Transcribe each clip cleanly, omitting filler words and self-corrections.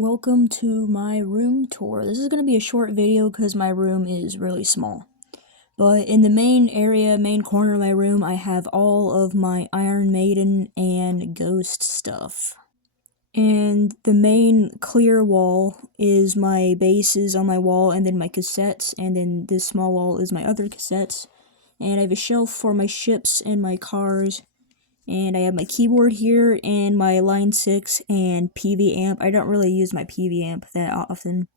Welcome to my room tour. This is going to be a short video because my room is really small. But in the main corner of my room, I have all of my Iron Maiden and Ghost stuff. And the main clear wall is my bases on my wall, and then my cassettes, and then this small wall is my other cassettes. And I have a shelf for my ships and my cars. And I have my keyboard here and my Line 6 and PV amp. I don't really use my PV amp that often.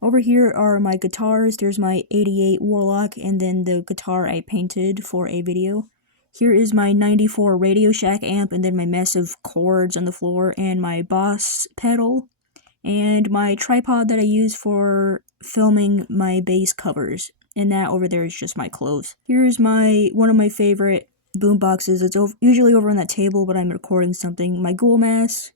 Over here are my guitars. There's my 88 Warlock and then the guitar I painted for a video. Here is my 94 Radio Shack amp and then my massive cords on the floor and my Boss pedal. And my tripod that I use for filming my bass covers. And that over there is just my clothes. Here's one of my favorite boom boxes. It's usually over on that table, but I'm recording something. My Ghoul Mask.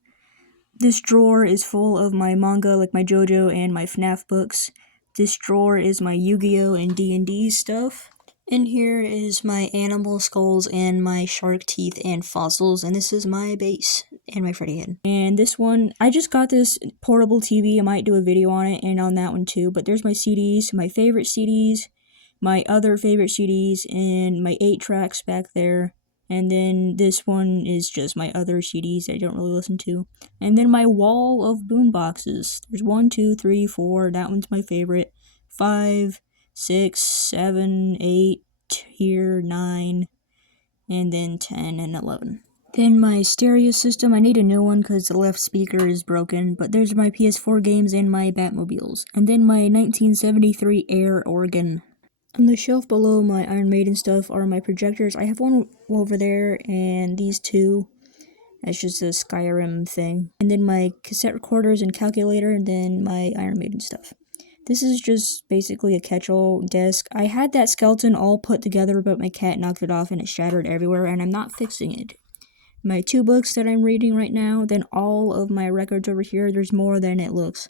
This drawer is full of my manga, like my JoJo and my FNAF books. This drawer is my Yu-Gi-Oh! And D&D stuff. And here is my animal skulls and my shark teeth and fossils, and this is my base and my Freddy head. And this one, I just got this portable TV. I might do a video on it and on that one too, but there's my CDs, my favorite CDs, my other favorite CDs, and my 8 tracks back there. And then this one is just my other CDs I don't really listen to. And then my wall of boom boxes. There's 1, 2, 3, 4. That one's my favorite. 5, 6, 7, 8, here, 9, and then 10 and 11. Then my stereo system, I need a new one because the left speaker is broken, but there's my PS4 games and my Batmobiles. And then my 1973 Air organ. On the shelf below my Iron Maiden stuff are my projectors. I have one over there and these two. That's just a Skyrim thing. And then my cassette recorders and calculator, and then my Iron Maiden stuff. This is just basically a catch-all desk. I had that skeleton all put together, but my cat knocked it off and it shattered everywhere, and I'm not fixing it. My 2 books that I'm reading right now, then all of my records over here. There's more than it looks.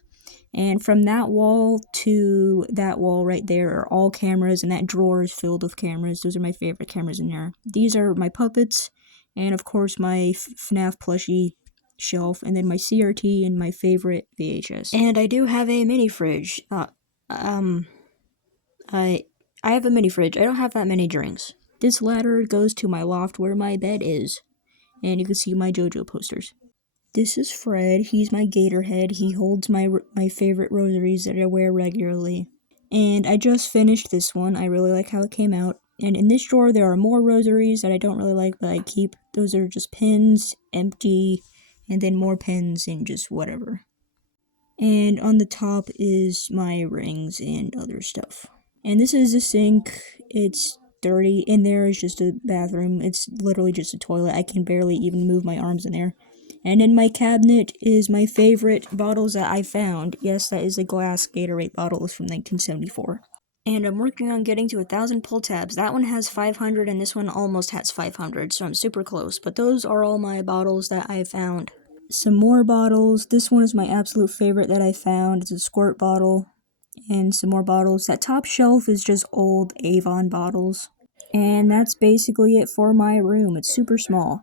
And from that wall to that wall right there are all cameras, and that drawer is filled with cameras. Those are my favorite cameras in there. These are my puppets, and of course my FNAF plushie shelf, and then my CRT and my favorite VHS. And I do have a mini fridge. I have a mini fridge. I don't have that many drinks. This ladder goes to my loft where my bed is, and you can see my JoJo posters. This is Fred. He's my gator head. He holds my favorite rosaries that I wear regularly. And I just finished this one. I really like how it came out. And in this drawer, there are more rosaries that I don't really like, but I keep. Those are just pins, empty, and then more pins and just whatever. And on the top is my rings and other stuff. And this is a sink. It's dirty. In there is just a bathroom. It's literally just a toilet. I can barely even move my arms in there. And in my cabinet is my favorite bottles that I found. Yes, that is a glass Gatorade bottle from 1974. And I'm working on getting to 1,000 pull tabs. That one has 500 and this one almost has 500, so I'm super close. But those are all my bottles that I found. Some more bottles. This one is my absolute favorite that I found. It's a squirt bottle. And some more bottles. That top shelf is just old Avon bottles. And that's basically it for my room. It's super small.